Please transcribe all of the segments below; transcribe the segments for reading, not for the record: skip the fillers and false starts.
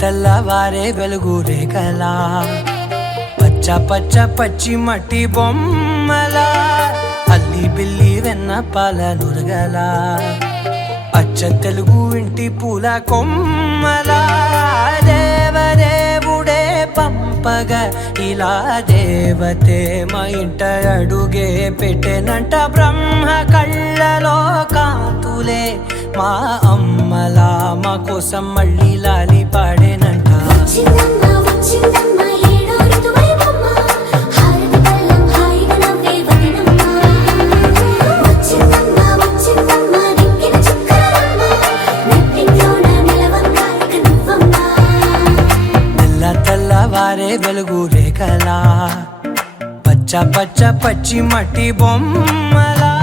తెల్లవారే వెలుగు రేఖలా పచ్చ పచ్చ పచ్చి మట్టి బొమ్మలా అల్లి బిల్లి వెన్న పాల నురగలా అచ్చ తెలుగు ఇంటి పూల కొమ్మలా దేవదేవుడే పంపగా ఇలా దేవతే మా ఇంట అడుగే పెట్టెనంట బ్రహ్మ కళ్ళలో కాంతులే మా అమ్మలా మా కోసం మళ్ళీ లాలి పాడేనంట తెల్లవారే వెలుగు రేఖలా పచ్చ పచ్చ పచ్చి మట్టి బొమ్మలా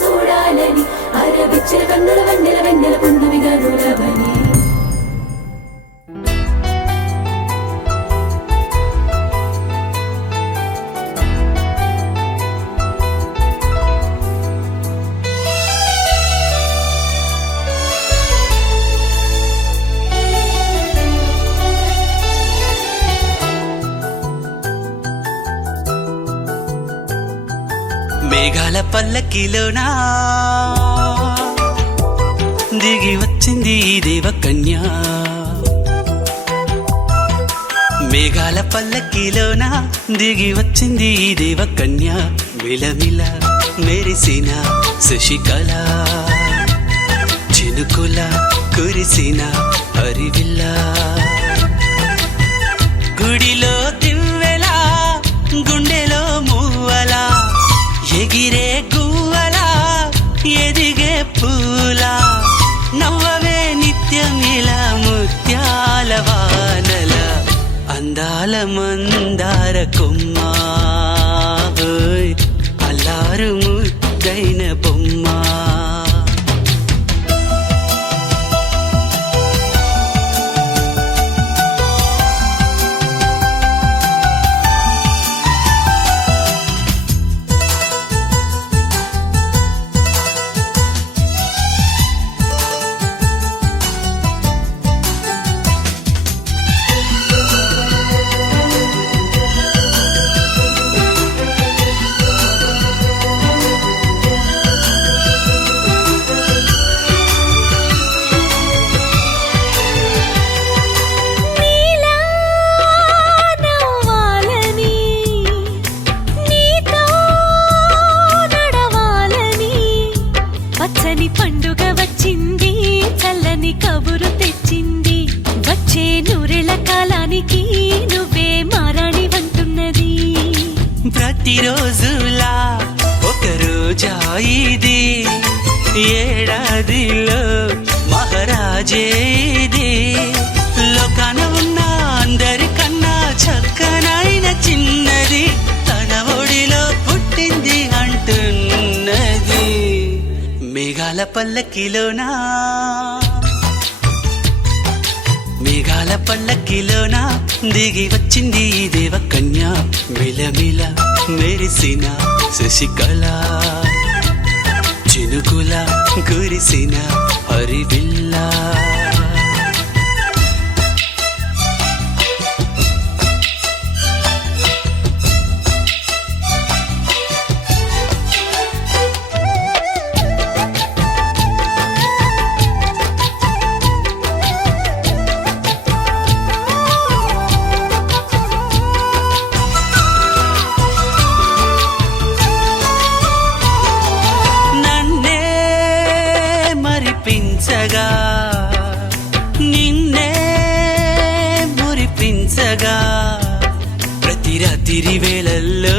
చూడాలని అరవిచ్చిన కన్నుల వెన్నెల వెన్నెల పున్నమి గనులవని మేఘాల పల్లకిలోనా దిగి వచ్చింది దేవకన్య మేఘాల పల్లకిలోనా దిగి వచ్చింది దేవకన్య మిలమిల మెరిసిన శశికళ చినుకుల కురిసిన హరివిల్ల గుడిలో దివ్వెలా గుండెలో మూవలా ఎగిరే గువ్వలా ఎదిగే పూలా నవ్వవే నిత్యం ఇలా ముత్యాల వానల అందాల మందార కొమ్మ అల్లారు ముద్దైన బొమ్మ పండుగ వచ్చింది చల్లని కబురు తెచ్చింది వచ్చే నూరెళ్ళ కాలానికి నువ్వే మారాణి వంటున్నది ప్రతిరోజులా ఒక రోజా ఇది ఏడాదిలో మహారాజే ఇది లోకాన ఉన్న అందరికన్నా చక్కనైన చిన్నది తన ఒడిలో పుట్టింది అంటున్నది మేఘాల పల్లకిలోనా మేఘాల పల్లకిలోనా దిగి వచ్చింది దేవకన్య మిలమిల మెరిసిన శశికళ చినుకుల కురిసిన హరివిల్లా నిన్నే మురిపించగా ప్రతి రాత్రి వేళల్లో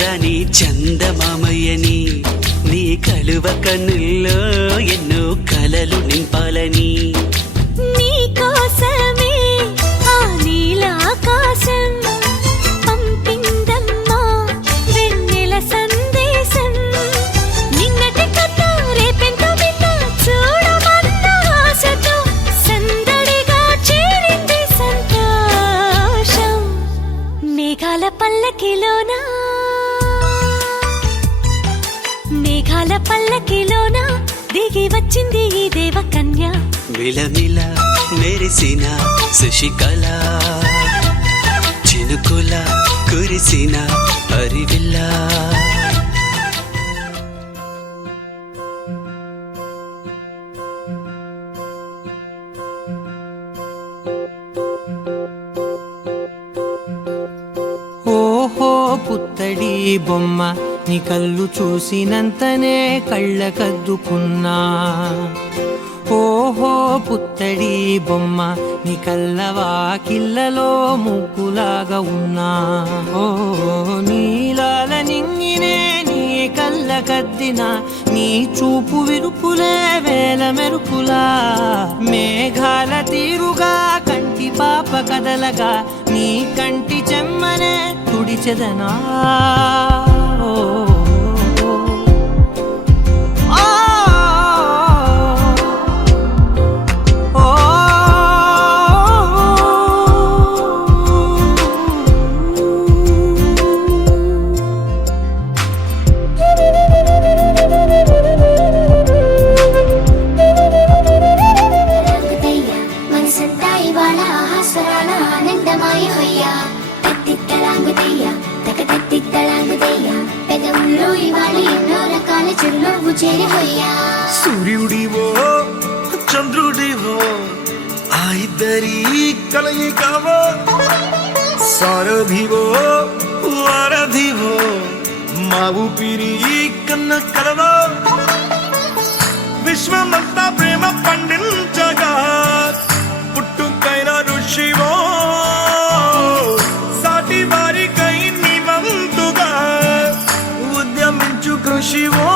రాణి చందమామయ్యని నీ కలువ కన్నుల్లో ఎన్నో కలలు నింపాలని నీ కోసమే ఆ నీలాకాశం పంపిందమ్మా వెన్నెల సందేశం నిన్నటి కథ రేపెంతో బిడ్డ చూడమన్న ఆశతో సందడిగా చేరింది సంతోషం మేఘాల పల్లకిలోన దిగి వచ్చింది ఈ దేవకన్య మిలమిల మెరిసిన శశికళ చినుకుల కురిసిన హరివిల్లా ఓహో పుత్తడి బొమ్మ నీ కళ్ళు చూసినంతనే కళ్ళకద్దుకున్నా ఓహో పుత్తడి బొమ్మ నీ కళ్ళవాకిళ్ళలో ముగ్గులాగా ఉన్నా ఓ నీలాల నింగినే నీ కళ్ళకద్దిన నీ చూపు విరుపులే వేల మెరుపులా మేఘాల తీరుగా కంటి పాప కదలగా నీ కంటి చెమ్మనే తుడిచెదనా సూర్యుడివో చంద్రుడివో ఆ ఇద్దరి కలయికవో సారథివో వారధివో మా ఊపిరి కన్న కలవో విశ్వమంతా ప్రేమ పండించగా పుట్టుకైన ఋషివో సాటి వారికై నివంతుగా ఉద్యమించు కృషివో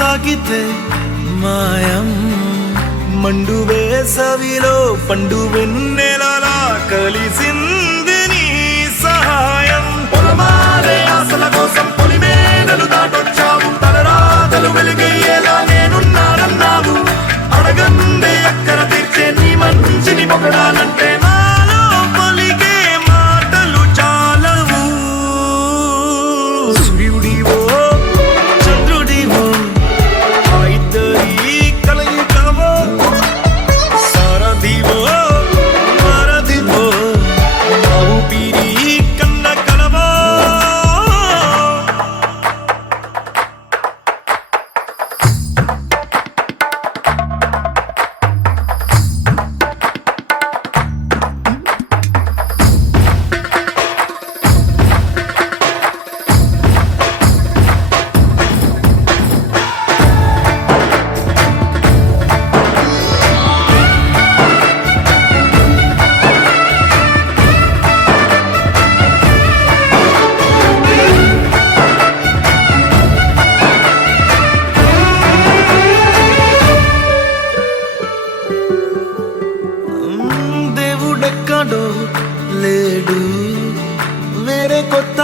తాకితే మాయం మండు వేసవిలో పండు వెన్నెలలా కలిసింది నీ సహాయం పొలమారే ఆశల కోసం పొలిమేనలు దాటొచ్చావు తలరాతలు వెలుగయ్యేలా నేనున్నానన్నావు అడగందే అక్కర తీర్చే నీ మంచిని పొగడాలంటే నాలో పలికే మాటలు చాలవు సూర్యుడివో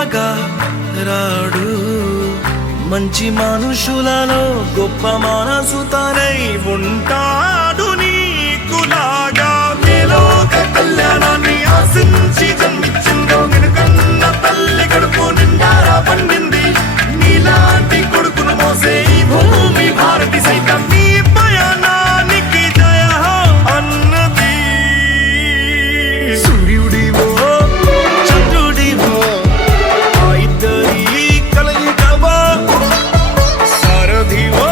ప్రేమగా రాడు మంచి మనుషులలో గొప్ప మనసు తనై ఉంటాడు నీకులాగా మేలోక కళ్యాణాన్ని ఆశించి జన్మించిందో నిన్నుకన్న తల్లి కడుపు నిండారా పండింది నీలాంటి కొడుకును మోసే ఈ భూమి భారతి సైతం నీ పయనానికి జయ అన్నది సూర్యుడివో చంద్రుడివో ఆ ఇద్దరి కలయికవా సారథివో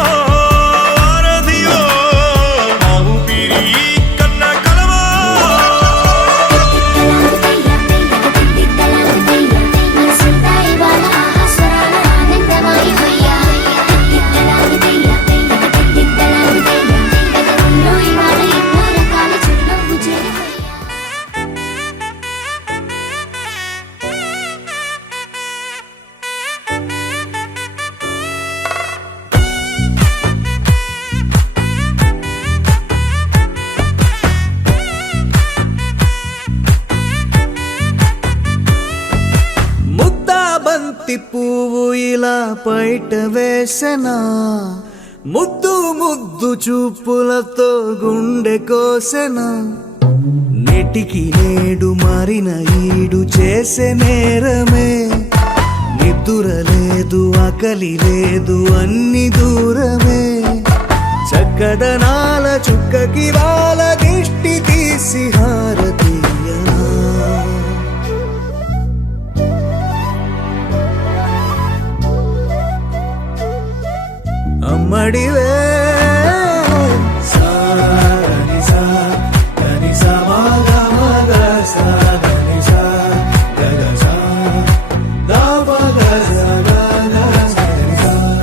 వారధివో ఆ ఊపిరి కన్న కలవా ముద్దాబంతి పువ్వు ఇలా బయట వేసెనా ముద్దు ముద్దు చూపులతో గుండె కోసెనా నెటికి నేడు మారిన ఈడు చేసే నేరమే నిద్ర లేదు ఆకలి లేదు అన్ని దూరమే చక్కదనాల చుక్కకి వాళ్ళ దిష్టి తీసి హారతీయనా అమ్మడివే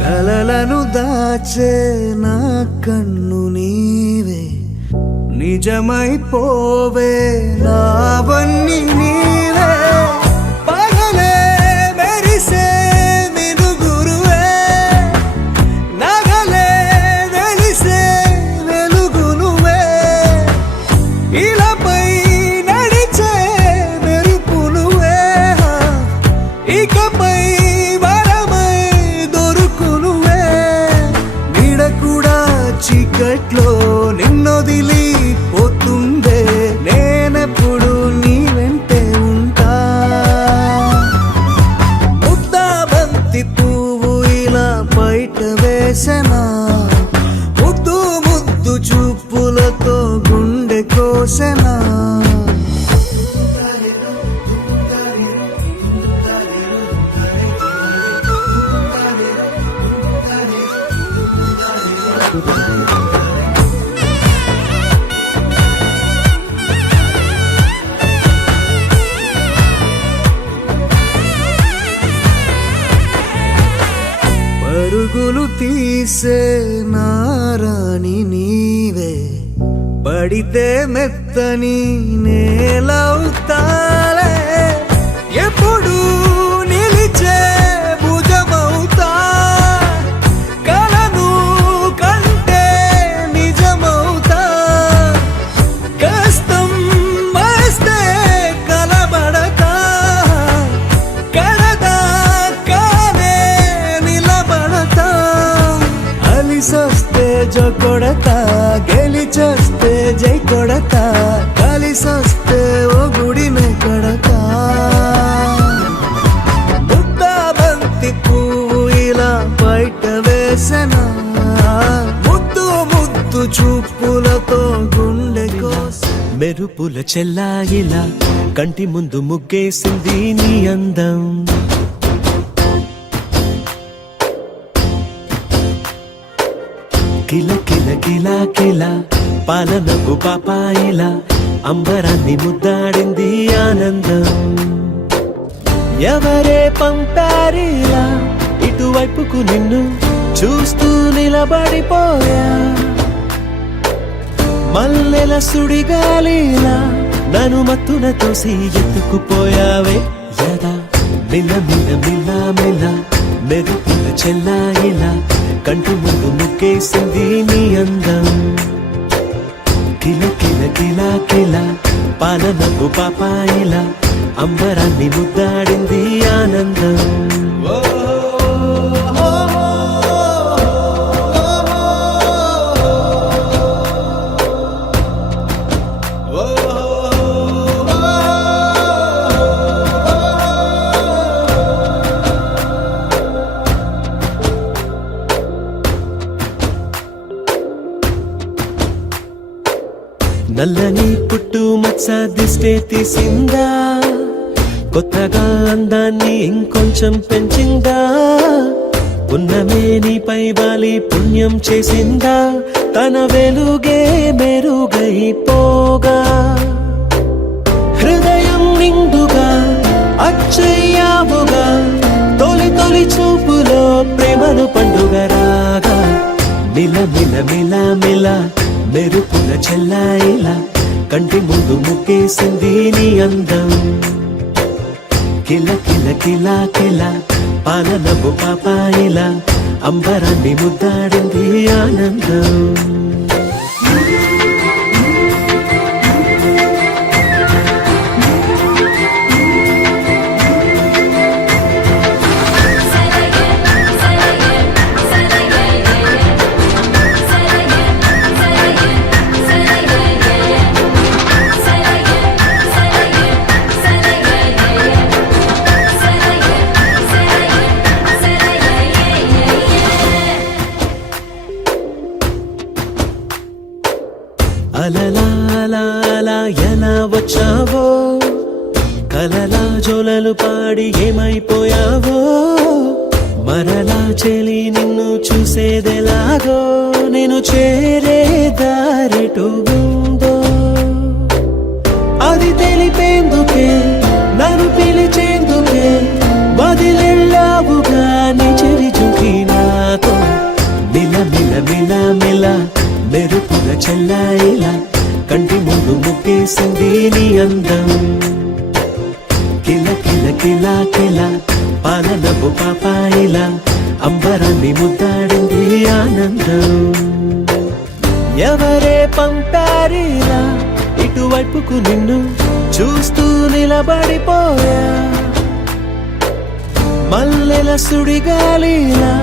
కలలను దాచే నా కన్ను నీవే నిజమైపోవే నావన్నీ నీవే పగలే మెరిసే మినుగురువే నగలే వెలిసే వెలుగు నువ్వే ఇలాపై నడిచే మెరుపు నువ్వే ఇకపై వరమై దొరుకు నువ్వే నీడ కూడా చీకట్లో నిన్నొదిలి పోతుందే నేనెప్పుడు నీ వెంటే ఉంటా ముద్దాబంతి పువ్వు ఇలా బయట వేసెనా ముద్దు ముద్దు చూపులతో గుండె కోసెనా పరుగులు తీసే నారాణి నీవే పడితే మెత్తని నేలవుతాలే ఎప్పుడు నిలిచే భుజమవుతా కలను కంటే నిజమవుతా కష్టం వస్తే కలబడతా కడదాకానే నిలబడతా అలిసొస్తే జో కొడతా గెలిచొస్తే జై కొడతా కలిసొస్తే ఓ గుడినే కడతా ముద్దాబంతి పువ్వు ఇలా బయట వేసెనా ముద్దు ముద్దు చూపులతో గుండె కోసం మెరుపుల చెల్లాయిలా కంటి ముందు ముగ్గేసింది నీ అందం కిల కిల కిల కిల పాలనపు పాపాయిలా అంబరాన్ని ముద్దాడింది ఆనందం ఎవరే పంపారిలా ఇటువైపుకు నిన్ను చూస్తూ నిలబడిపోయా మల్లెల సుడిగాలిలా నన్ను మత్తున తోసి ఎత్తుకుపోయావే యదా మిల్ల మిల్ల మిల్ల మిల్ల మెరుపుల చెల్లాయిలా కంటి ముందు ముగ్గేసింది నీ అందం కిల కిల కిల కిల పాలనకు పాపాయిలా అంబరాన్ని ముద్దాడింది ఆనందం. నల్లని పుట్టు మచ్చ దిష్టే తీసిందా, కొత్తగా అందాన్ని ఇంకొంచెం పెంచిందా, ఉన్నమే నీపై వాలి పుణ్యం చేసిందా, తన వెలుగే మెరుగైపోగా హృదయం నిండుగా అచ్చయ్యావుగా, తొలి తొలి చూపులో ప్రేమను పండుగ రాగా, మిల మిల మిల మిల మెరుపుల చెల్లాయిలా కంటి ముందు ముక్కేసింది నీ అందం. కిల కిల కిల కిల పాలనపు పాపాయిలా అంబరాన్ని ముద్దాడింది ఆనందం. అలలా అలా అలా ఎలా వచ్చావో, కలలా జోలలు పాడి ఏమైపోయావో, మరలా చెలి నిన్ను చూసేదెలాగో, నేను చేరే దారెటు ఉందో అది తెలిపేందుకే, నన్ను పిలిచేందుకే వదిలెళ్ళావుగా నీ చెవి చూకి నాతో. మిల మిల మిల మిల మెరుపుల చెల్లాయిలా కంటి ముందు ముక్కేసింది నీ అందం. కిల కిల కిల కిల పాలనపు పాపాయిలా అంబరాన్ని ముద్దాడింది ఆనందం. ఎవరే పంపారిలా ఇటువైపుకు నిన్ను చూస్తూ నిలబడిపోయా, మల్లెల సుడిగాలిలా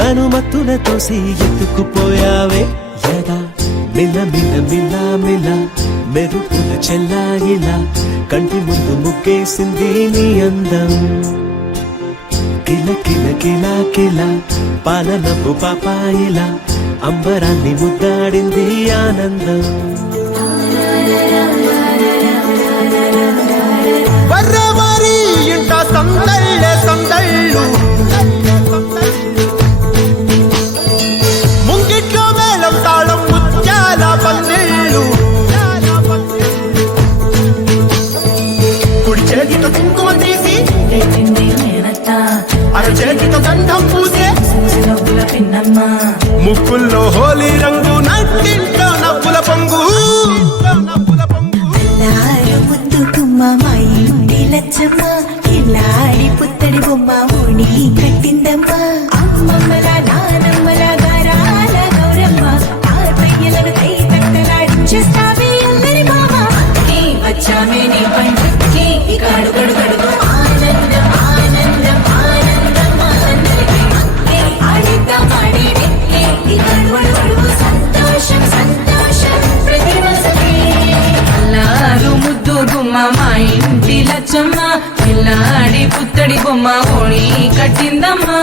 నన్ను మత్తున తోసి ఎత్తుకుపోయావే యదా. మిల మిల మిల మిల మెరుపుల చెల్లాయిలా కంటి ముందు ముక్కేసింది నీ అందం. కిల కిల కిల కిల పాలనపు పాపాయిలా అంబరాన్ని ముద్దాడింది ఆనందం. వర్రవారి ఇంట సందళ్ళే సందళ్ళు, ముంగిట్లో మేళం తాళం ముత్యాల పందిళ్ళు, కుడి చేతితో కుంకుమ తీసి అర చేతితో గంధం పూసే ముక్కుల్లో హోలీ రంగు, నట్టింట్లో నవ్వుల పొంగు. మా ఇంటి లచ్చమ్మ కిల్లాడి పుత్తడి బొమ్మ ఓణి కట్టిందమ్మ, అమ్మమ్మల నానమ్మల గారాల గౌరమ్మ ఆర్పయ్యలను కై తట్టలాడించేస్తావే అల్లరి మామ. వచ్చామే నీ పండుకి ఇక అడుగడు గడుగు ఆనందం ఆనందం ఆనందం అందరికీ ఆడిద్దాం ఆడి ఇక అడుగడు గడుగు సంతోషం సంతోషం ప్రతి మనసుకి. అల్లారు ముద్దు గుమ్మ మా ఇంటి లచ్చమ్మ పిల్లాడి పుత్తడి బొమ్మ ఓణి కట్టిందమ్మా.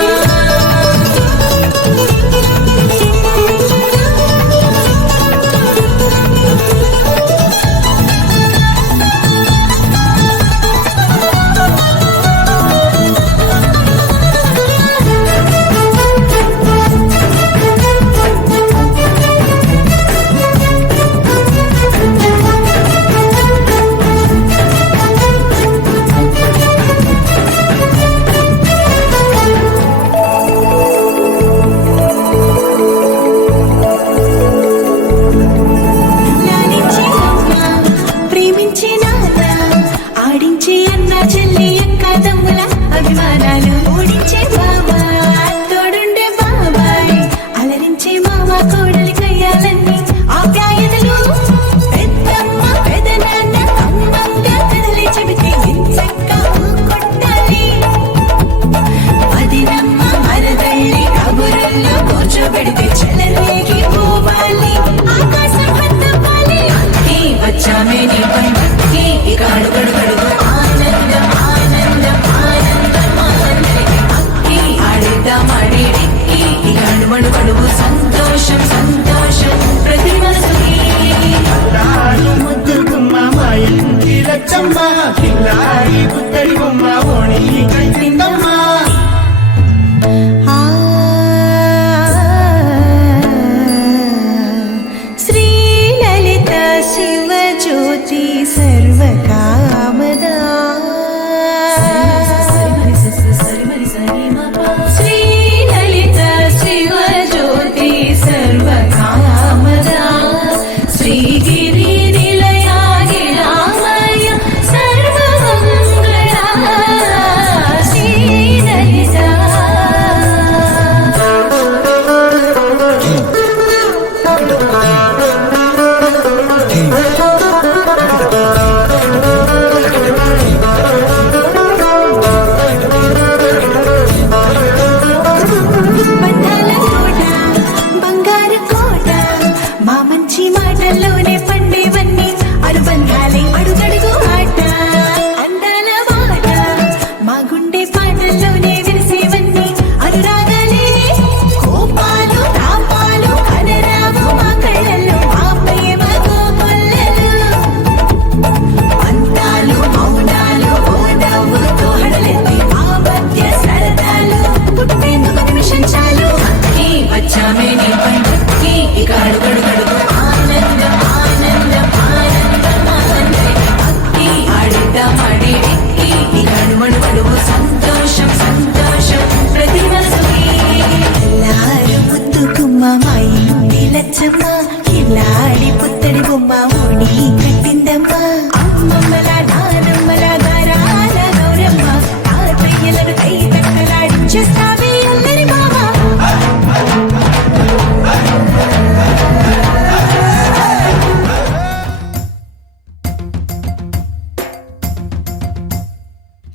మా ఇంటి లచ్చమ్మ కిల్లాడి పుత్తడి బొమ్మ ఓణి కట్టిందమ్మా అమ్మమ్మల నానమ్మల గారాల గౌరమ్మ తాతయ్యలను కై తట్టలాడించేస్తావే అల్లరి మామ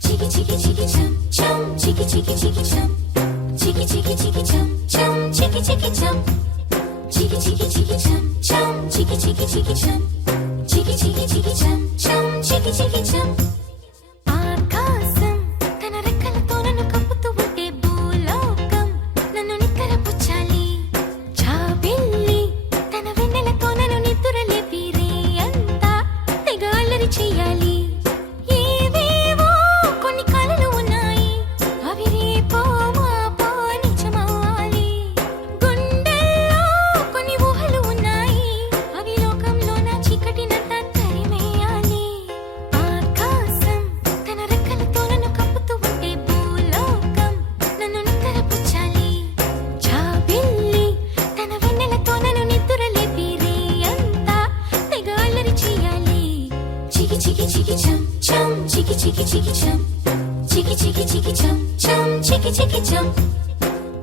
Chiki chiki chiki chum chum, chiki chiki chiki chum, chiki chiki chiki chum chum, chiki chiki chum, chiki chiki chiki chum chum, chiki chiki chiki chum, chiki chiki chiki chum chum, chiki chiki chum. ఆకాశం తన రెక్కలతో నన్ను కప్పుతూ ఉంటే భూలోకం నన్ను నిక్కరపుచ్చాలి జాబిల్లి తన వెన్నెలతో నన్ను నిద్రలేపి రే అంతా తెగ అల్లరి చెయ్యాలి ఏవేవో కొన్ని కలలు ఉన్నాయి అవి రేపో మాపో నిజమవ్వాలి గుండెల్లో కొన్ని ఊహలు ఉన్నాయి అవి లోకంలో నా చీకటినంతా తరిమేయాలి ఆకాశం తన రెక్కలతో నన్ను కప్పుతూ ఉంటే భూలోకం నన్ను నిక్కరపుచ్చాలి జాబిల్లి తన వెన్నెలతో నన్ను నిద్రలేపి రే అంతా తెగ అల్లరి చెయ్యాలి Chiki chiki chiki chum chum, chiki chiki chiki chum, chiki chiki chiki chum chum, chiki chiki chum.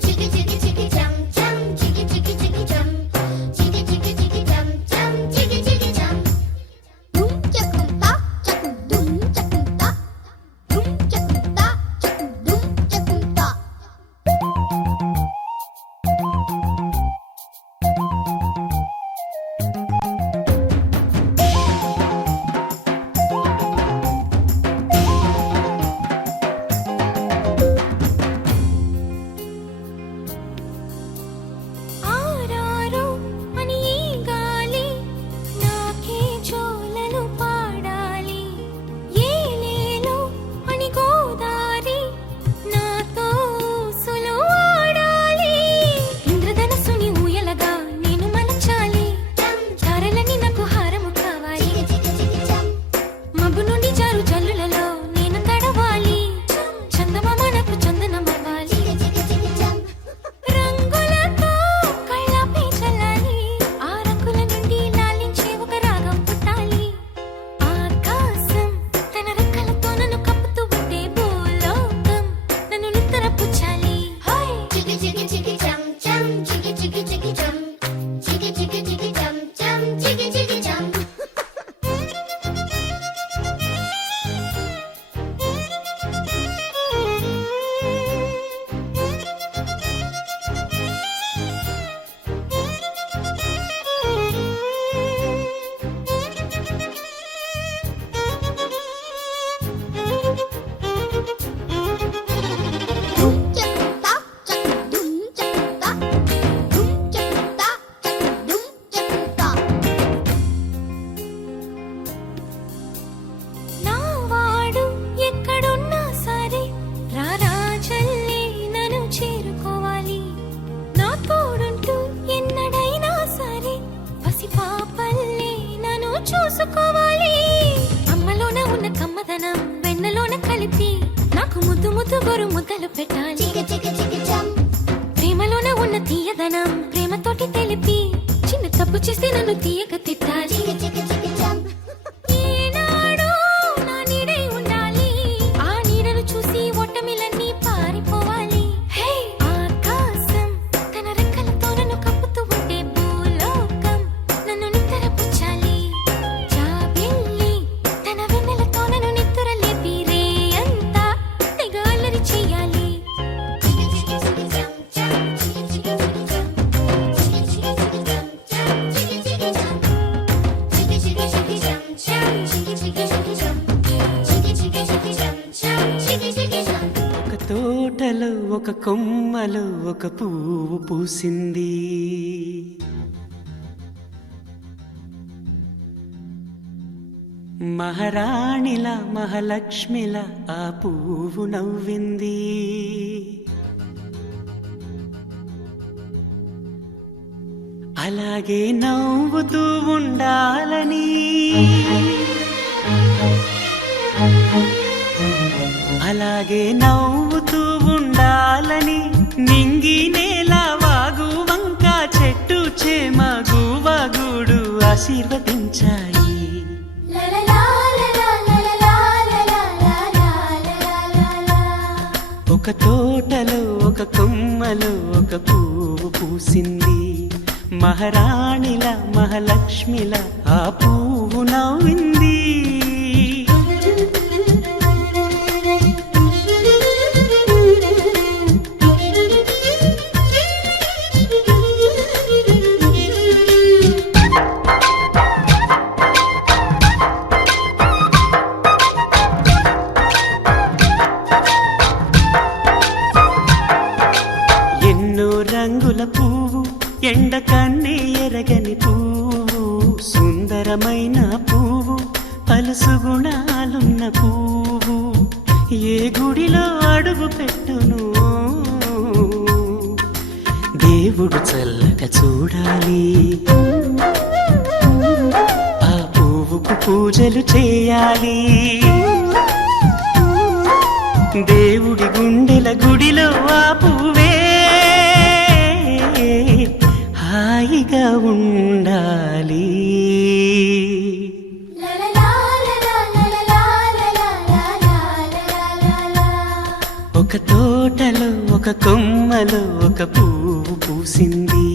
Chiki chiki chiki chum chum, chiki chiki chiki chum, chiki chiki chiki chum chum, chiki chiki chum. Dum chakum ta, chakum dum chakum ta, dum chakum ta, chakum dum chakum ta. ఆరారు అని ఈ గాలి నాకే జోలలు పాడాలి ఏలేలో అని గోదారి నాతో ఊసులు ఆడాలి ఇంద్రధనస్సుని ఊయలగా నేను మలచాలి తారలని నాకు హారము కావాలి Chiki chiki chum, మబ్బు నుండి జారు జల్లులలో నేను తడవాలి చందమామ నాకు చందనమవ్వాలి chiki chiki chum. రంగులతో కళ్ళపై చల్లాలి ఆ రంగుల నుండి లాలించే ఒక రాగం పుట్టాలి ఆకాశం తన రెక్కలతో నన్ను కప్పుతూ ఉంటే భూలోకం నన్ను నిద్రపుచ్చాలి Chiki chiki chiki chum chum, chiki chiki chiki chum, chiki chiki chiki chum chum, chiki chiki chum. Dum chakum ta, chakum dum chakum ta, dum chakum ta, chakum dum chakum ta. నా వాడు ఎక్కడున్నా సరే రారాజల్లే నన్ను చేరుకోవాలి నా తోడుంటూ ఎన్నడైనా సరే పసిపాపల్లే నన్ను చూసుకోవాలి అమ్మలోన ఉన్న కమ్మదనం వెన్నలోన కలిపి నాకు ముద్దు ముద్దు గొరు ముద్దలు పెట్టాలి Chiki chiki chiki chum, ప్రేమలోన ఉన్న తీయదనం ప్రేమతోటి తెలిపి చిన్న తప్పు చేస్తే నన్ను తీయక తిట్టాలి chiki chiki chiki chum. ఈనాడు నా నీడై ఉండాలి ఆ నీడను చూసి ఓటమిలన్నీ పారిపోవాలి హే ఆకాశం తన రెక్కలతో నన్ను కప్పుతూ ఉంటే భూలోకం నన్ను నిద్రపుచ్చాలి జాబిల్లి తన వెన్నెలతో నన్ను నిద్రలేపి రే అంతా తెగ అల్లరి చెయ్యాలి Chiki chiki chiki chum chum, chiki chiki chiki chum, chiki chiki chiki chum chum, chiki chiki chum. Chiki chiki chiki chum chum, chiki chiki chiki chum, chiki chiki chiki chum chum, chiki chiki chum. ఒక తోటలో ఒక కొమ్మలో ఒక పువ్వు పూసింది మహారాణిలా మహాలక్ష్మిలా ఆ పువ్వు నవ్వింది అలాగే నవ్వుతూ ఉండాలని అలాగే నవ్వుతూ ఉండాలని నింగి నేల వాగు వంక చెట్టు ఆశీర్వదించాయి. La la la la la la la la la la la la la. ఒక తోటలో ఒక కొమ్మలో ఒక పువ్వు పూసింది. మహారాణిల మహాలక్ష్మిల ఆ పువ్వు నవ్వింది. ఎన్నో రంగుల పువ్వు, ఎండ కన్నే ఎరగని పువ్వు, సుందరమైన పువ్వు, పలుసు గుణాలున్న పువ్వు, ఏ గుడిలో అడుగు పెట్టును దేవుడు చల్లగా చూడాలి. ఆ పువ్వుకు పూజలు చేయాలి. దేవుడి గుండెల గుడిలో ఆ పువ్వే హాయిగా ఉండాలి. La la la la la la la la la la la la. ఒక తోటలో ఒక కొమ్మలో ఒక పువ్వు పూసింది.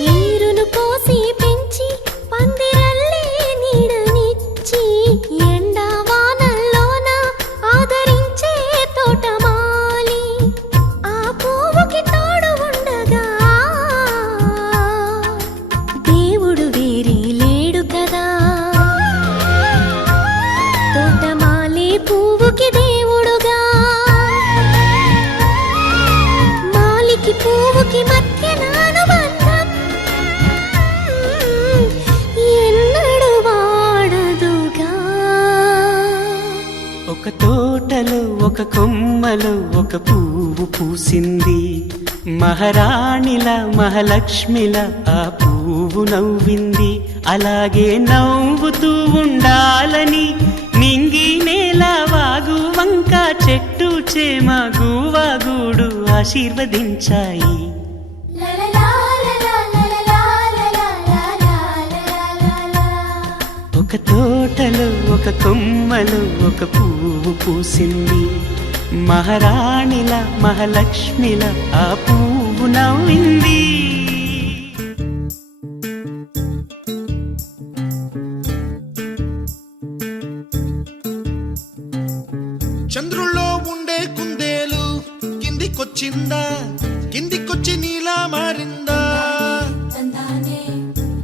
నీరును పోసి పెంచి పందిరల్లే నీడనిచ్చి ఎండా వానల్లోన ఆదరించే తోటమాలి ఆ పువ్వుకి తోడు ఉండగా దేవుడు వేరే లేడు కదా. తోటమాలి పువ్వుకి దేవుడుగా, మాలికి పువ్వుకి మధ్య అనుబంధం ఎన్నడు వాడదుగా. ఒక తోటలో ఒక కొమ్మలో ఒక పువ్వు పూసింది. మహారాణిల మహాలక్ష్మిల ఆ పువ్వు నవ్వింది. అలాగే నవ్వుతూ ఉండాలని నింగి నేల వాగు వంక చెట్టు చేమ గువాగూడు ఆశీర్వదించాయి. La la la la la la la la la la la. ఒక తోటలో ఒక కొమ్మలో ఒక పువ్వు పూసింది. మహారాణిల మహాలక్ష్మిల ఆ పువ్వు నవ్వింది. చంద్రుల్లో ఉండే కుందేలు కిందికొచ్చిందా, కిందికొచ్చి నీలా మారిందా.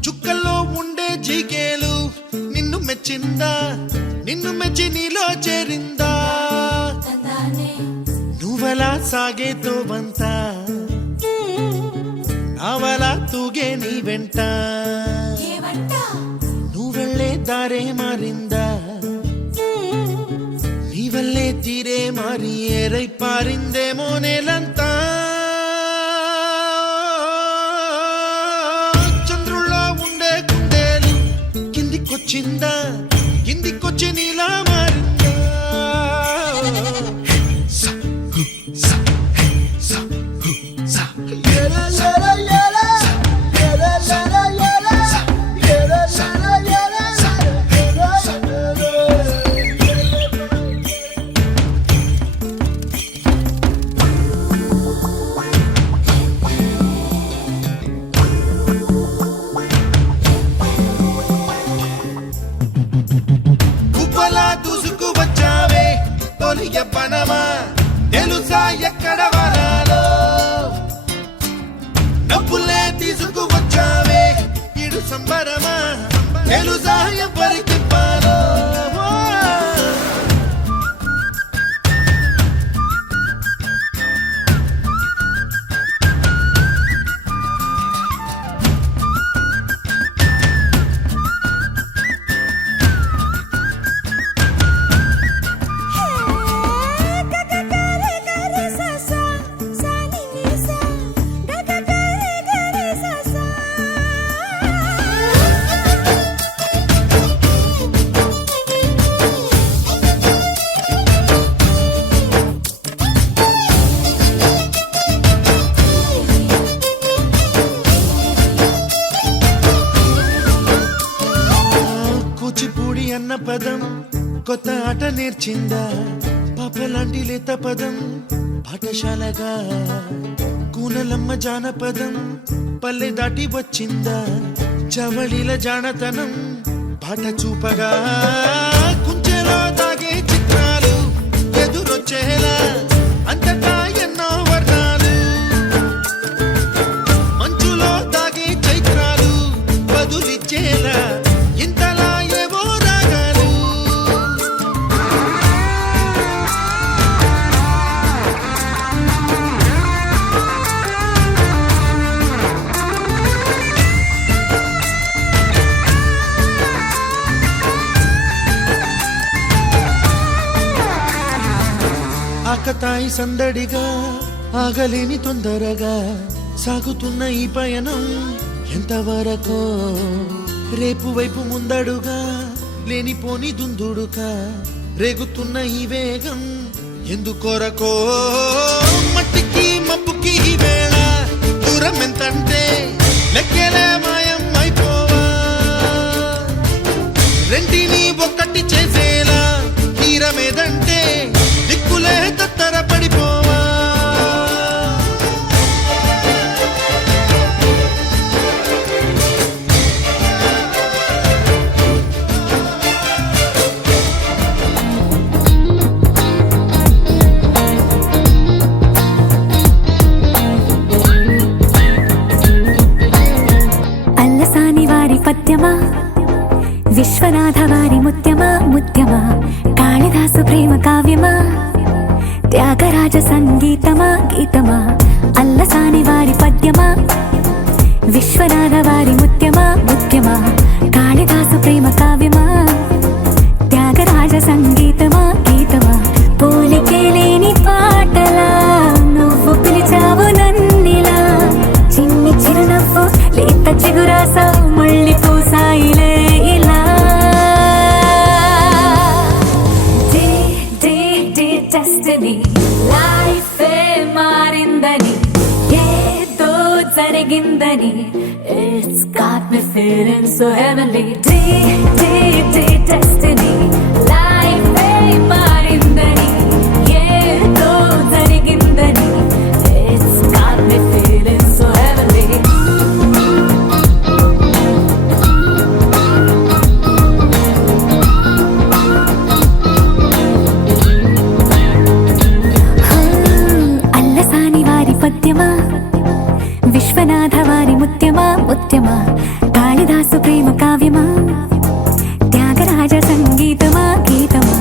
చుక్కల్లో ఉండే జీకేలు నిన్ను మెచ్చిందా, నిన్ను మెచ్చి నీలో చేరిందా. నువ్వలా సాగే తోవంత నావలా తూగే నీ వెంట. నువ్వెళ్ళే దారే మారిందా, నీ వల్లే తీరే మారి ఏరై పారిందేమో నేలంతా. చంద్రుల్లో ఉండే కుందేలు కిందికొచ్చిందా, కిందికొచ్చి నీలా మారిందా. సా, హు, సా, హే, సా, హు, సా. ఏలా, ఏలా, ఏలా. ఏలా, ఏలా, ఏలా. ఏలా, ఏలా, ఏలా. ఏలా, గుబ్బలా దూసుకు వచ్చావే తొలి యవ్వనమా, తెలుసా ఎక్కడ వరాలో. డబ్బులే తీసుకు వచ్చావే ఇడు సంబరమా, తెలుసా ఎవరికి పాలో. అన్న పదం కొత్త ఆట నేర్చిందా పాపలాంటి లేత పదం పాఠశాలగా కూనలమ్మ జానపదం పల్లె దాటి వచ్చిందా చవళిల జానతనం పాట చూపగా కుంచెలో దాగే చిత్రాలు ఎదురొచ్చేలా అంతటా ఎన్నో వర్ణాలు మంచులో దాగే చైత్రాలు బదులిచ్చేలా ఇంతలా ఏవో రాగాలు ఆకతాయి సందడిగా ఆగలేని తొందరగా సాగుతున్న ఈ పయనం ఎంతవరకో రేపు వైపు ముందడుగా లేనిపోని దుందుడుగా రేగుతున్న ఈ వేగం ఎందుకొరకో మట్టికి మబ్బుకి ఈ వేళ దూరం ఎంతంటే లెక్కలే మాయం అయిపోవా రెంటిని ఒక్కటి చేసేలా తీరమేదంటే దిక్కులే తత్తర పడిపోవా అల్లసాని వారి పద్యమా విశ్వనాథ వారి ముత్యమా ముత్యమా కాళిదాసు ప్రేమ కావ్యమా త్యాగరాజ సంగీతమా గీతమా అల్లసాని వారి పద్యమా విశ్వనాథ వారి ముత్యమా ముత్యమా కాళిదాసు ప్రేమ కావ్యమా త్యాగరాజ సంగీతమా గీతమా పోలికే లేని పాటలా నువ్వు పిలిచావు నన్నిలా చిన్ని చిరునవ్వు లేత చిగురాసా మళ్ళీ పూసాయిలే ఇలా డెస్టినీ లైఫే మారిందని ఏదో జరిగిందని It's got me feeling so heavenly destiny లైఫే మారిందని ఏదో జరిగిందని It's got me feeling so heavenly Allasani వారి పద్యమా విశ్వనాథ వారి ముత్యమా ముత్యమా కాళిదాసు ప్రేమ కావ్యమా త్యాగరాజ సంగీతమా గీతమా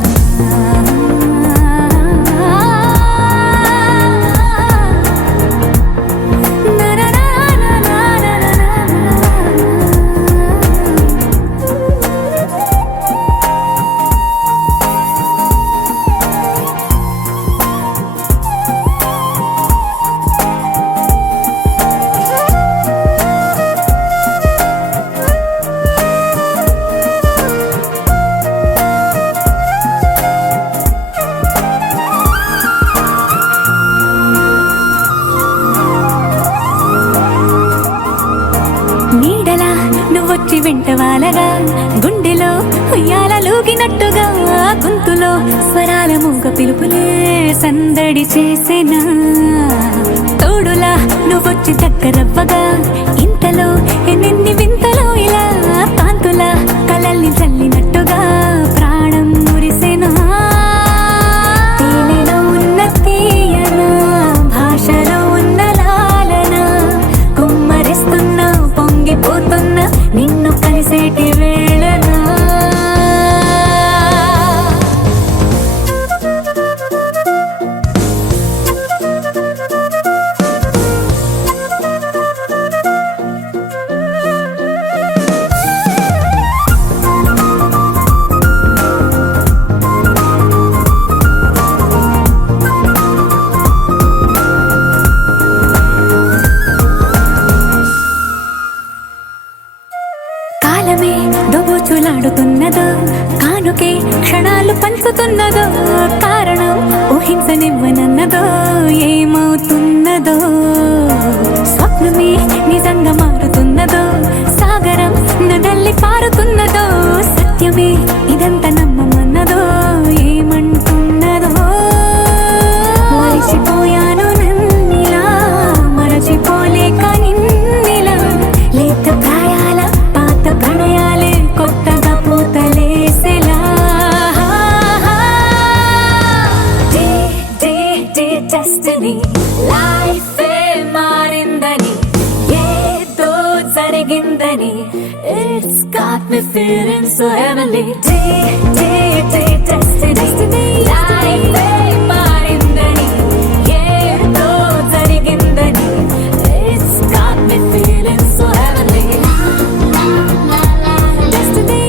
నీడలా నువ్వొచ్చి వెంట వాలగా గుండెలో ఉయ్యాలూగినట్టుగా గొంతులో స్వరాల మూగ పిలుపులే సందడి చేసేనా తోడులా నువ్వొచ్చి దగ్గరవ్వగా ఇంతలో ఎన్నెన్ని వింతలో ఇలా కాంతుల కలల్ని చల్లినట్టుగా ప్రాణం మురిసేనా తేనెలో ఉన్న తీయన భాషలో ఉన్న లాలన కుమ్మరిస్తున్న పొంగిపోతున్న నిన్ను కలిసేటి వేళనా కాలమే దోబూచులాడుతున్నదో కానుకే క్షణాలు పంచుతున్నదో కారణం ఊహించనివ్వనన్నదో ఏమవుతున్నదో స్వప్నమే నిజంగా మారుతున్నదో సాగరం నడల్లి పారుతున్నదో సత్యమే ఇదంతా ఉందని. It's got me feeling so heavenly. Day destiny life మారిందని, ఏదో జరిగిందని. It's got me feeling so heavenly. Destiny.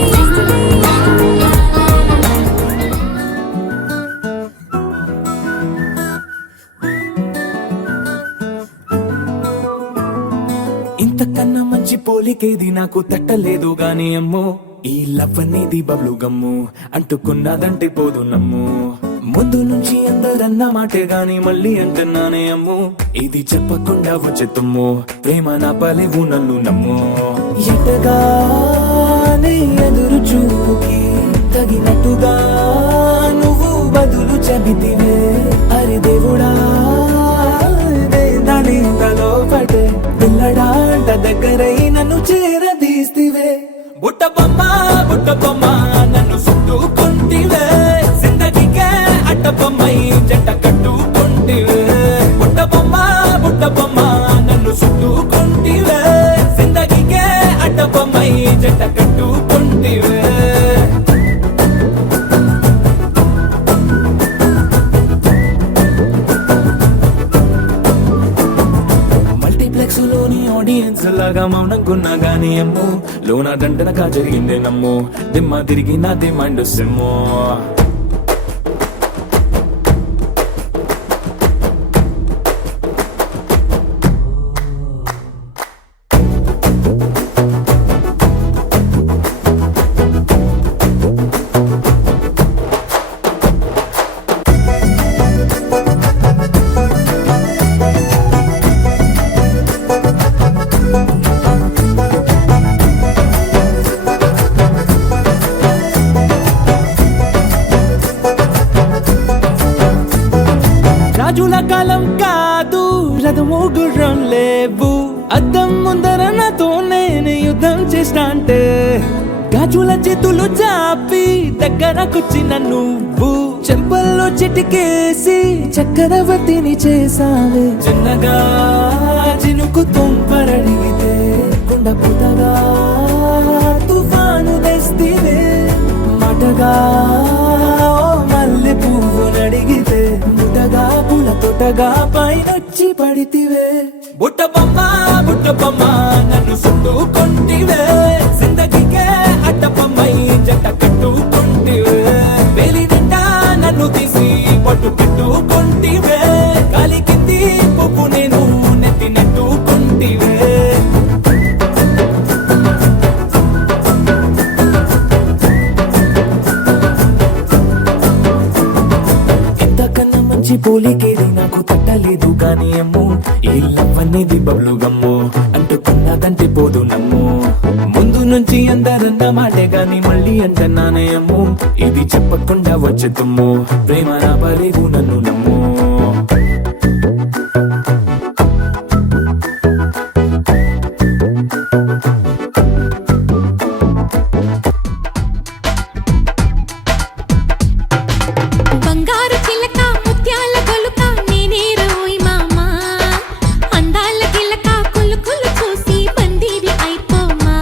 ఇంతకన్నా మంచి పోలికేది నాకు తట్టలేదు గాని అమ్మో, ఈ లవ్ అనేది బబ్లు గమ్ము, అంటుకున్నదంటే పోదు నమ్ము. ముందు నుంచి అందరన్న మాటే గాని మళ్ళీ అంటున్నానే అమ్ము, ఇది చెప్పకుండా వచ్చే తుమ్ము, ప్రేమ నా పలేవు నన్ను నమ్ము. ఎటగానే ఎదురు చూపుకి తగినట్టుగా నువ్వు బదులు చెబితివే. అరే దేవుడా, దాని తలో పటే పిల్లడాంట దగ్గరై నన్ను చేరదీస్తివే. బుట్ట బొమ్మ నన్ను చుట్టుకుంటివే, జిందగీకే అట్ట బొమ్మై జంట కట్టుకుంటివే. బుట్ట బొమ్మ నన్ను చుట్టుకుంటివే, జిందగీకే అట్ట బొమ్మై జంట కట్టుకుంటివే. మల్టీప్లెక్స్ లోని ఆడియన్స్ లాగా మౌనంకున్నా గానీ అమ్ము, లోన దండనగా జరిగిందే నమ్ము, దిమ్మ తిరిగి నా దిమ్మండు సిమ్ము. రాజుల కాలం కాదు, రథము గుర్రం లేవు, అద్దం ముందర నాతో నేను యుద్ధం చేస్తా అంటే, గాజుల చేతులు చాపి దగ్గరకొచ్చిన నువ్వు, చెంపల్లో చిటికేసి చక్రవర్తిని చేసావే. చిన్నగా చినుకు తుంపరడిగితే కుండ పుటగా తుఫాను తెస్తివే. మాటగా మల్లె పువ్వు నడిగితే ముటగా పుల తొటగా పైనొచ్చి పడితివే. బుట్ట బొమ్మ నన్ను చుట్టుకుంటివే, జిందగీకే అట్ట బొమ్మై జంట కట్టుకుంటివే. వేలి నిండా నన్ను తీసి పట్టు పెట్టుకుంటివే, గాలి కింది పువ్వు నేను నెత్తి నెట్టుకుంటివే. ఇంతకన్నా మంచి పోలికేది నాకు తట్టలేదు గానీ అమ్ము, ఈ లవ్ అనేది బబ్లు గమ్ము, అంటుకున్నదంటే పోదు నమ్ము. ముందు నుంచి అందరన్న మాటే గాని మళ్ళీ అంటున్నానే అమ్ము, ఇది చెప్పకుండా వచ్చే తుమ్ము, ప్రేమ నా పలేవు నన్ను నమ్ము. బంగారు చిలక ముత్యాల గొలుక నేనే రోయ్ మామా, అందాల గిలక కులుకులు చూసి బందీవి అయిపోమా.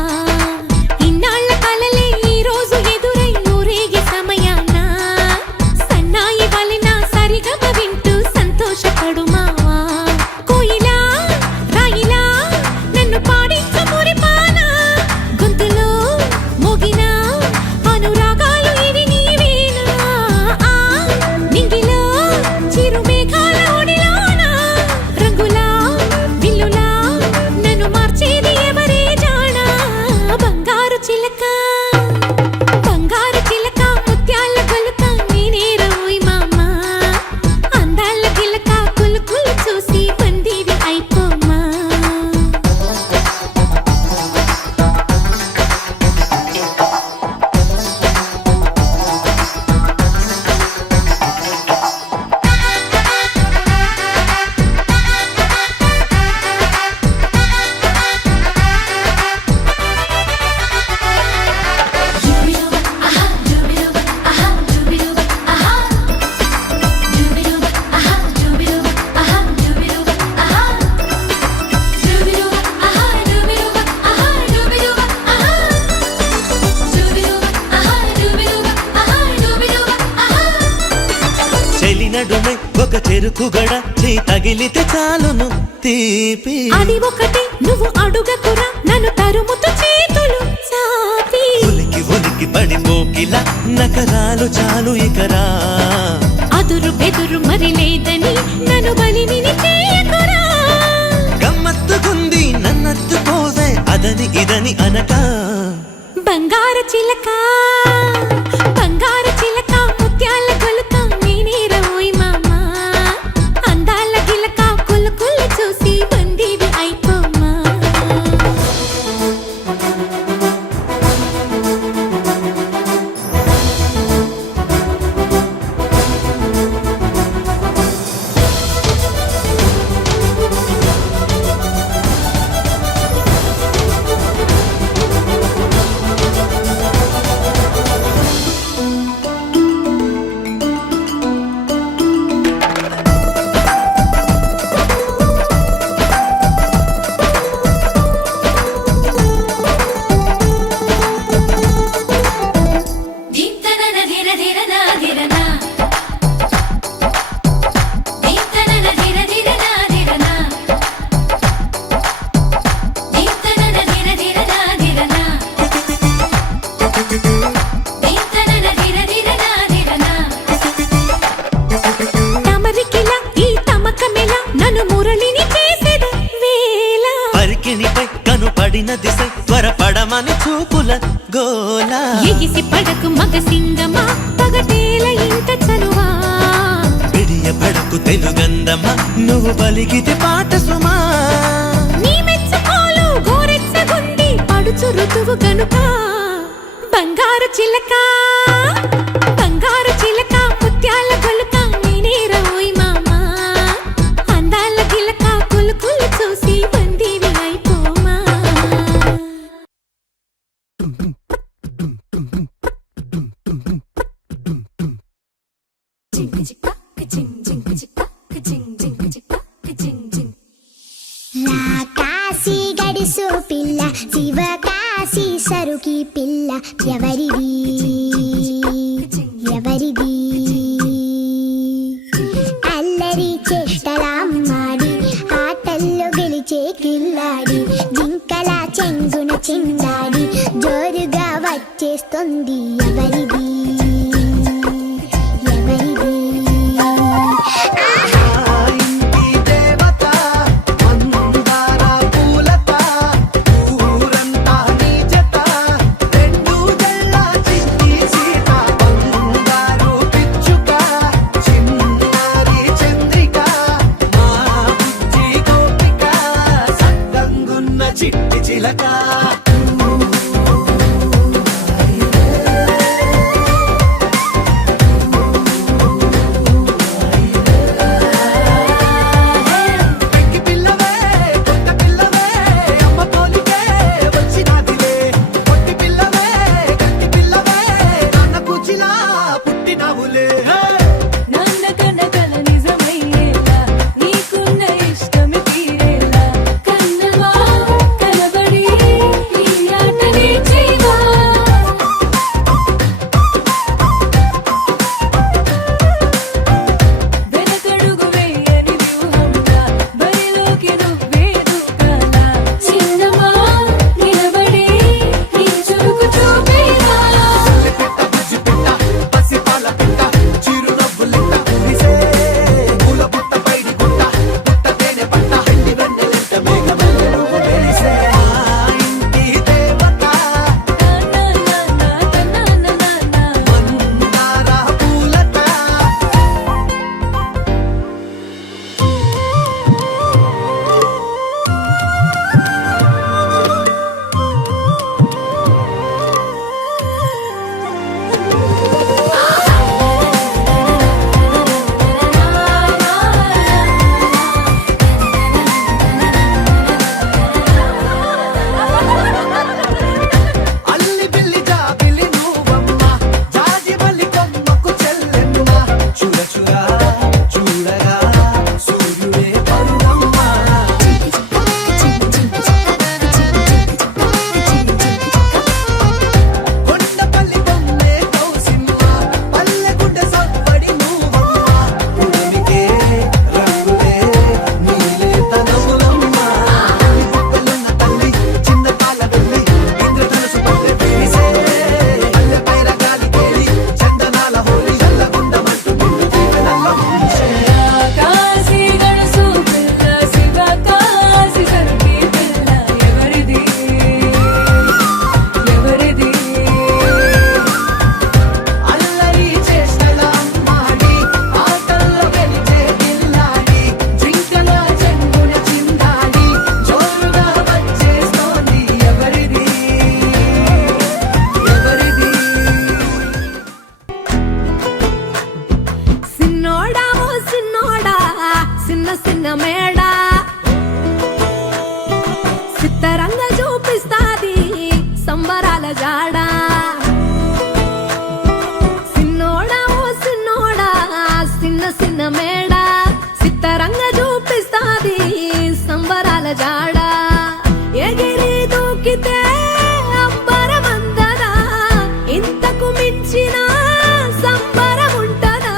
ఇన్నాళ్ళ కలలే ఈ రోజు ఎదురై ఊరేగే సమయాన, సన్నాయి వలన సరిగమ వింటూ ఇరుకుగడ చేయి తగిలితే చాలును తీపి అది ఒకటి నువ్వు అడుగకురా నన్ను తరుముతూ చేతులు చాపి ఉలికి ఉలికి పడిపోకిలా నకరాలు చాలు ఇకరా అదురు బెదురు మరి లేదని నన్ను బలిమిని చేయకురా గమ్మత్తుకుంది నన్నత్తు పోవే అదని ఇదని అనక బంగారు చిలక బంగారు చిలక ముత్యాల కొలుక నేనేరవోయ్ మామా అందాల గిలక కులు కులు చూసి బందీవి అయిపోమా ధీంతనన ధీర ధీర నా ధీర నా ధీంతనన ధీర ధీర నా ధీర నా ధీంతనన ధీర ధీర నా ధీర నా ధీంతనన ధీర ధీర నా ధీర నా తమరికిలా ఈ తమకమెలా నన్ను మురళిని చేసేద వేళ పరికిణిపై కనుపడిన దిశ త్వరపడమని చూపుల గోలా ఎగిసి పడకు మగ సింగమా పగటేల ఇంత చనువా విడియ పడకు తెలుగందమ్మ నువ్వు పలికితే పాట సుమా నీ మెచ్చుకోలు గోరెచ్చగుంది పడుచు ఋతువు గనుక బంగారు చిలక బంగారు చిలక ముత్యాల కొలుక నేనేరవోయ్ మామా అందాల గిలక కులు కులు చూసి బందీవి అయిపోమా కాశీ గడిసు పిల్ల శివ కాశీ సరుకి పిల్ల ఎవరిది ఎవరిది అల్లరి చేష్టలామ్మాడి ఆటల్లో గెలిచే కిల్లాడి జింకల చెంగున చిందాడి జోరుగా వచ్చేస్తుంది ఎవరిది ఎవరిది ఇంటి దేవత మందార పూలత ఊరంతా నీ జత రెండు జల్ల చిట్టి సీత బంగారు పిచ్చుక చిన్నారి చంద్రిక మా బుజ్జి గోపిక సక్కంగున్న చిట్టి చిలక జాడా సిన్నోడా ఓ సిన్నోడా సిన్న సిన్న మేడ సిత్తరంగా చూపిస్తాది సంబరాల జాడా ఎగిరి దూకితే అంబరమందదా ఇంతకు మించిన సంబరముంటదా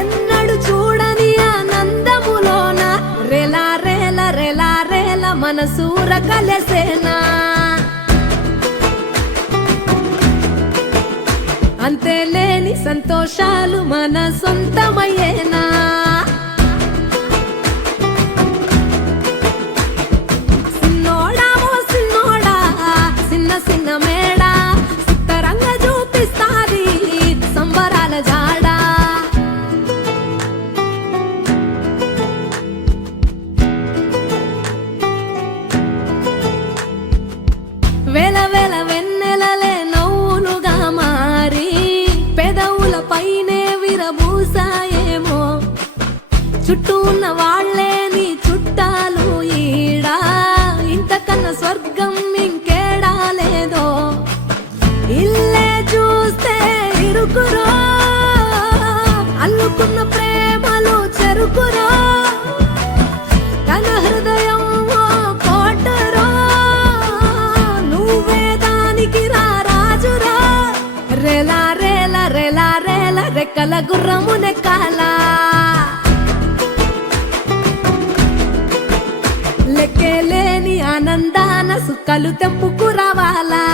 ఎన్నడు చూడని ఆనందములోన రెలా రేల రెలా రేల మనసూర కలసేనా అంతే లేని సంతోషాలు మన సొంతమయ్యేనా సిన్నోడా ఓ సిన్నోడా సిన్న సిన్న మేడ సిత్తరంగా చూపిస్తాది సంబరాల జాడా వేల వేల వెన్నెలలే నవ్వులుగా మారి పెదవుల పైనే విరబూసాయేమో చుట్టూ ఉన్న వాళ్ళే నీ చుట్టాలు ఈడా ఇంతకన్నా స్వర్గం ఇంకేడా లేదో ఇల్లే చూస్తే ఇరుకురో అల్లుకున్న ప్రేమలు చెరుకురో తన హృదయం ఓ కోటరో నువ్వే దానికి రాజురా రెలా రేల రెలా రేల రెక్కల గుర్రము నెక్కాలా లెక్కలేని ఆనందాన సుక్కలు తెంపుకు రావాలా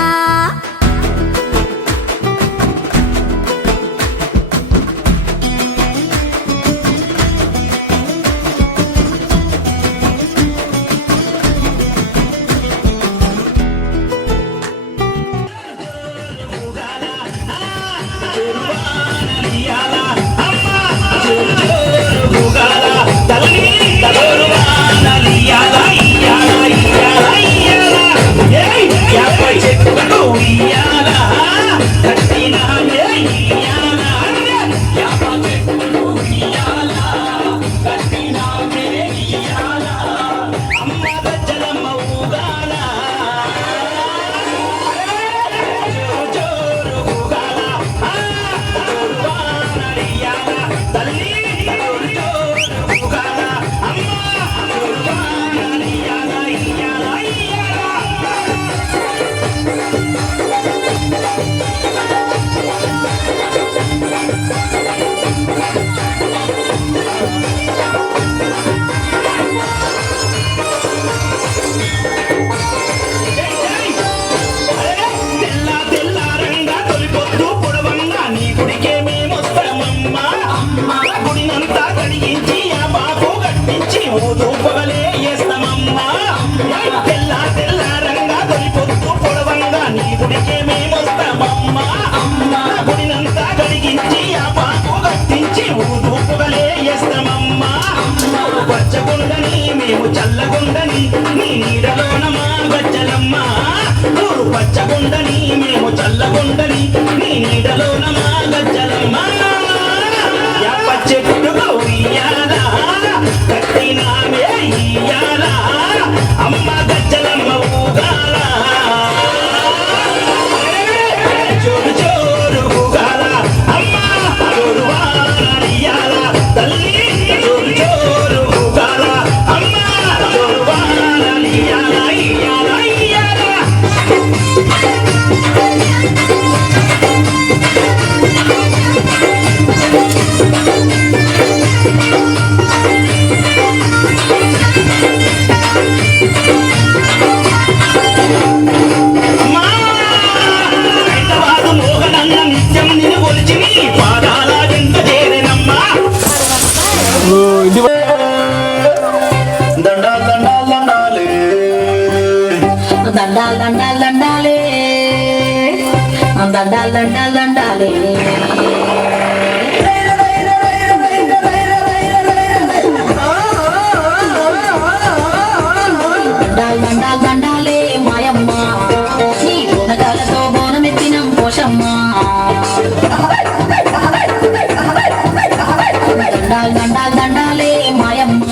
పచ్చగుండని మేము చల్లగుండని నీ నీడలోన మా గజ్జలమ్మ ఊరు పచ్చగుండని మేము చల్లగుండని నీ నీడలోన మా గజ్జలమ్మ యాప చెట్టుకు ఉయ్యాల కట్టినామే ఇయ్యాల అమ్మ గజ్జలమ్మ ఊగాల జోరు జోరు ఊగాల అమ్మ జోరు వానలియాల తల్లి జోరు జోరు ఊగాల అమ్మ జోరు వానలియాల ఇయ్యాల ఇయ్యాల హైదరాబాదు మోహనన్న నిత్యం నిన్ను కొలిచి నీ పాదాల వెంట చేరెనమ్మా దండాలు దండాలు దండాలే దండాలు దండాలు దండాలే దండాలు దండాలు దండాలే దండాలు దండాలు దండాలే మాయమ్మ నీ గుణగాలతో బోనమెత్తినం పోషమ్మ దండాలు దండాలు దండాలే మాయమ్మ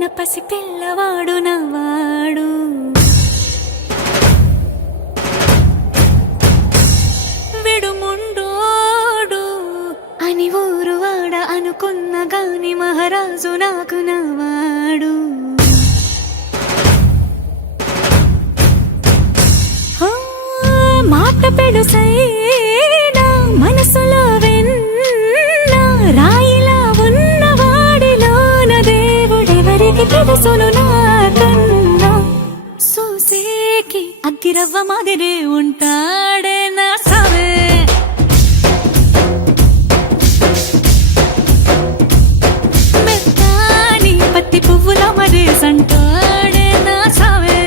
ఉన్న పసి పిల్లవాడు నవ్వాడు. విడుముండోడు అని ఊరు వాడ అనుకున్న గాని మహారాజు నాకు నవ్వాడు. మాట పెడుసైనా మనసులో వెన్న రాయిలా ఉన్నవాడిలోన దేవుడెవరికి తెలుసును నాకన్నా. సూసేకి అగ్గిరవ్వ మాదిరే ఉంటాడే నా సావే. మెత్తాని పత్తి పువ్వుల మరేసంటాడే నా సావే.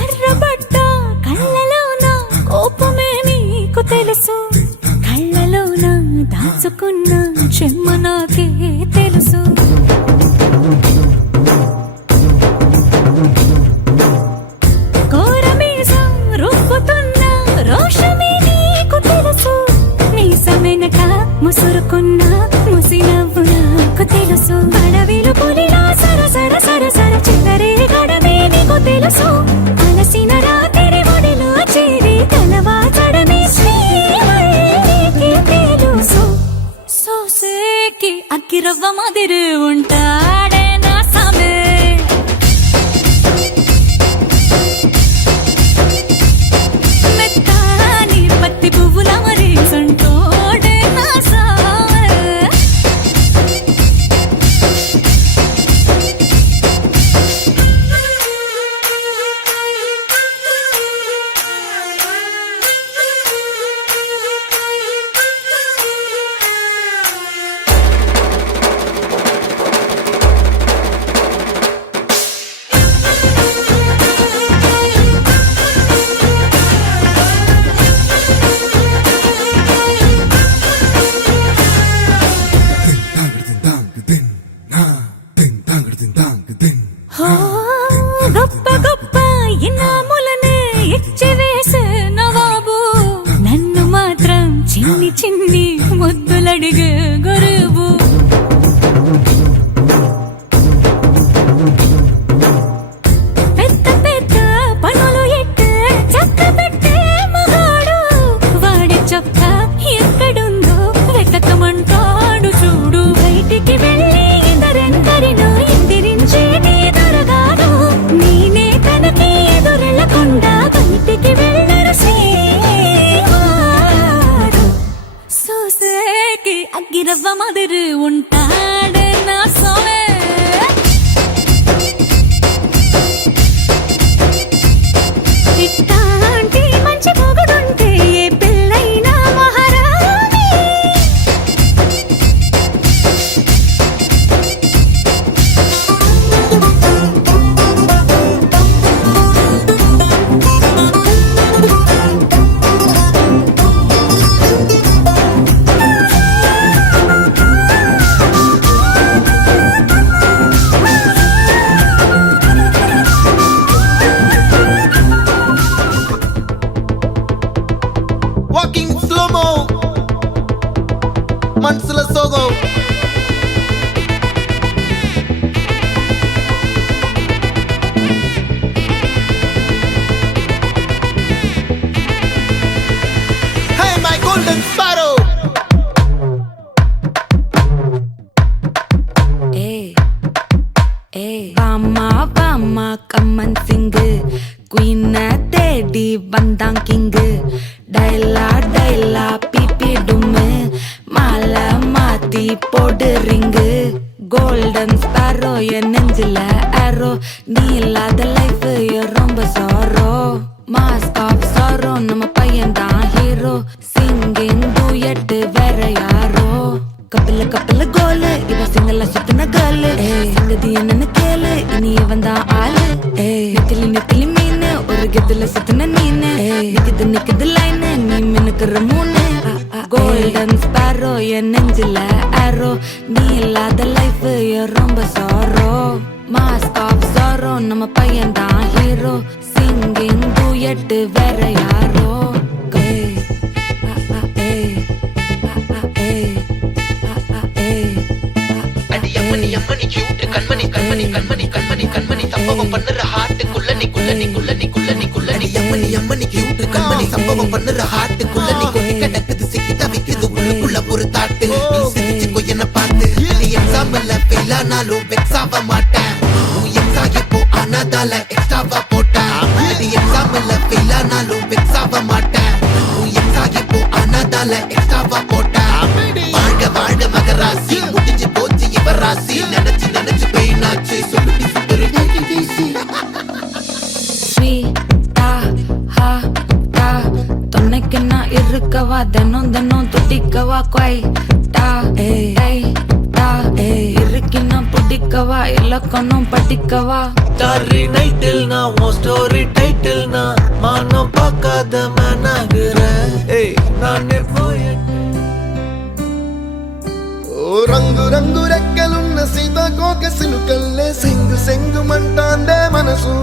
ఎర్రబడ్డ కళ్ళలోన కోపమే నీకు తెలుసు. కళ్ళలోన దాచుకున్న చెమ్మ నాకే తెలుసు. కోరమీసం రుబ్బుతున్న రోషమే నీకు తెలుసు. మీసమెనక ముసురుకున్న ముసినవ్వు నాకు తెలుసు. అడవిలు పులిలా సరసర సరసర చివరే గడమే నీకు తెలుసు. అలసిన రాత్రి ఒడిలో చేరి కలవాచడమే శ్రీవల్లికి తెలుసు. సోసేకి అగ్గిరవ్వ మాదిరి ఉంటాడే నా సామే. మెత్తాని పత్తి పువ్వుల మరేసంటోడే నా సామే. గొప్ప గొప్ప ఇనాములనే ఇచ్చివేసే నవాబు. నన్ను మాత్రం చిన్ని చిన్ని ముద్దులడిగే గురువు. పెద్ద పెద్ద పనులు ఎట్టే చక్క పెట్టే మగాడు. వాడి చొక్క ఎక్కడుందో వెతకమంటాడు చూడు. బయటికి వెళ్ళి ఇద్దరెందరినో ఎదిరించేది దొరగాడు. నేనే తనకి ఎదురెళ్ళకుండా బయటికి వెళ్ళరు శ్రీవాడు. సోసేకి అగ్గిరవ్వ మాదిరి ఉంటాడే నా సోమే. ఇట్టాంటి మంచి పొగడుంటే ఏ పిల్లైనా మహారాణి. వాకింగ్ స్లోమో మనసుల సోగో. Hey my golden sparrow. வாமா வாமா கம்மன் சிங்கு குயின தேடி வந்தான் கிங்கு. டைலா டைலா பிபி டும்மு மாலை மாத்தி போடு ரிங்கு. கோல்டன் ஸ்பாரோ என் நெஞ்சில ஆரோ. நீ இல்லாத லைஃப் ரொம்ப சாரோ. மாஸ்க் ஆஃப் சாரோ நம்ம பையன் தான் ஹீரோ. சிங்கிங் டூயட் வேற யாரோ. கப்பல கப்பல கோல் கோல்டன் ஸ்பாரோ என் நெஞ்சில ஆரோ நீ இல்லாத லைஃப் ரொம்ப சாரோ மாஸ்க் ஆஃப் சாரோ நம்ம பையன் தான் ஹீரோ சிங்கிங் டூயட் வேற யாரோ அம்மணி அம்மணி கியூட் கண்மணி கண்மணி கண்மணி கண்மணி கண்மணி சம்பவம் பண்ணுற ஹார்ட்டுக்குள்ள நீ குள்ள நீ குள்ள நீ குள்ள நீ குள்ள நீ அம்மணி அம்மணி கியூட் கண்மணி சம்பவம் பண்ணுற ஹார்ட்டுக்குள்ள நீ கொட்டி கிடக்குது சிக்கி தவிக்குது உள்ளுக்குள்ள ஒரு தாட்டு நீ சிரிச்சுக்கோ என்ன பார்த்து நீ எக்ஸாம்ல ஃபெயில் ஆனாலும் வெக்ஸ் ஆக மாட்டேன் உன் எக்ஸா இப்போ ஆனதால எக்ஸ்ட்ராவா போட்டேன் நீ எக்ஸாம்ல ஃபெயில் ஆனாலும் வெக்ஸ் ஆக மாட்டேன் உன் எக்ஸா இப்போ ஆனதால எக்ஸ்ட்ராவா போட்டேன் வாழ்க வாழ்க மகராசி முடிஞ்சு போச்சு இவராசி நினைச்சு நினைச்சு பெயினாச்சு சொல்லுடி சுத்தரு டைடிசி துணைக்கு நான் இருக்கவா தினம் தினம் துடிக்கவா குவைட்டா இருக்கின்னா பிடிக்கவா இலக்கணம் படிக்கவா ஸ்டாரி நைட்டில் நான் உன் ஸ்டோரி டைட்டில் நான் மானம் பார்க்காத மேனாகிறேன் நான் ఓ రంగు రంగు రెక్కలున్న సీతాకోక సిలుకల్లే సెంగు సెంగుమంటాందే మనసు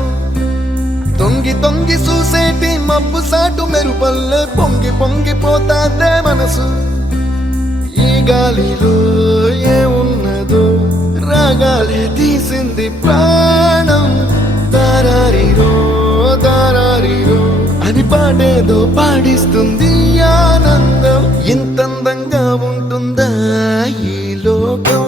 తొంగి తొంగి చూసేటి మబ్బు సాటు మెరుపల్లే పొంగి పొంగిపోతాందే మనసు ఈ గాలిలో ఏమున్నదో రాగాలే తీసింది ప్రాణం దారారిరో దారారిరో అని పాడేదో పాడిస్తుంది ఆనందం ఇంతందంగా ఉంటుందా ఈ లోకం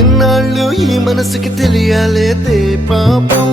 ఇన్నాళ్ళు ఈ మనసుకి తెలియాలేదే పాపం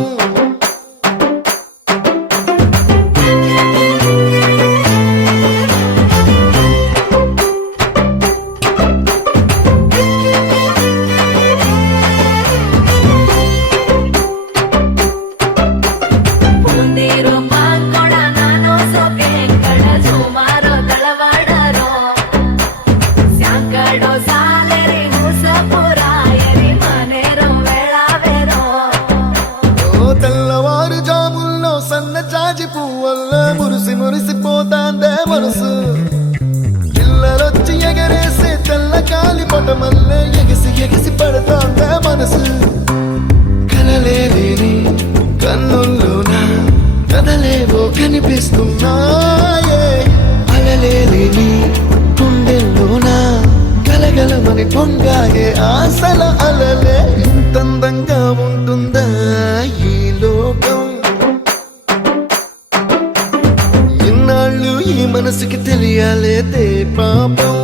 తెల్లవారుజాముల్లో సన్న చాచి పువ్వల్ల మురిసి మురిసిపోతాందే మనసు పిల్లలొచ్చి ఎగరేసే తెల్ల కాలి పటమల్లే ఎగిసి ఎగిసి పడతాందే మనసు కలలేని కన్నుల్లోన కదలేవో కనిపిస్తున్నాయే అలలేని గుండెల్లోన గలగలమని పొంగాయే ఆశల అలలే ఇంతందంగా ఉంటుందా ఈ లోకం ఇన్నాళ్ళు ఈ మనసుకి తెలియాలేదే పాపం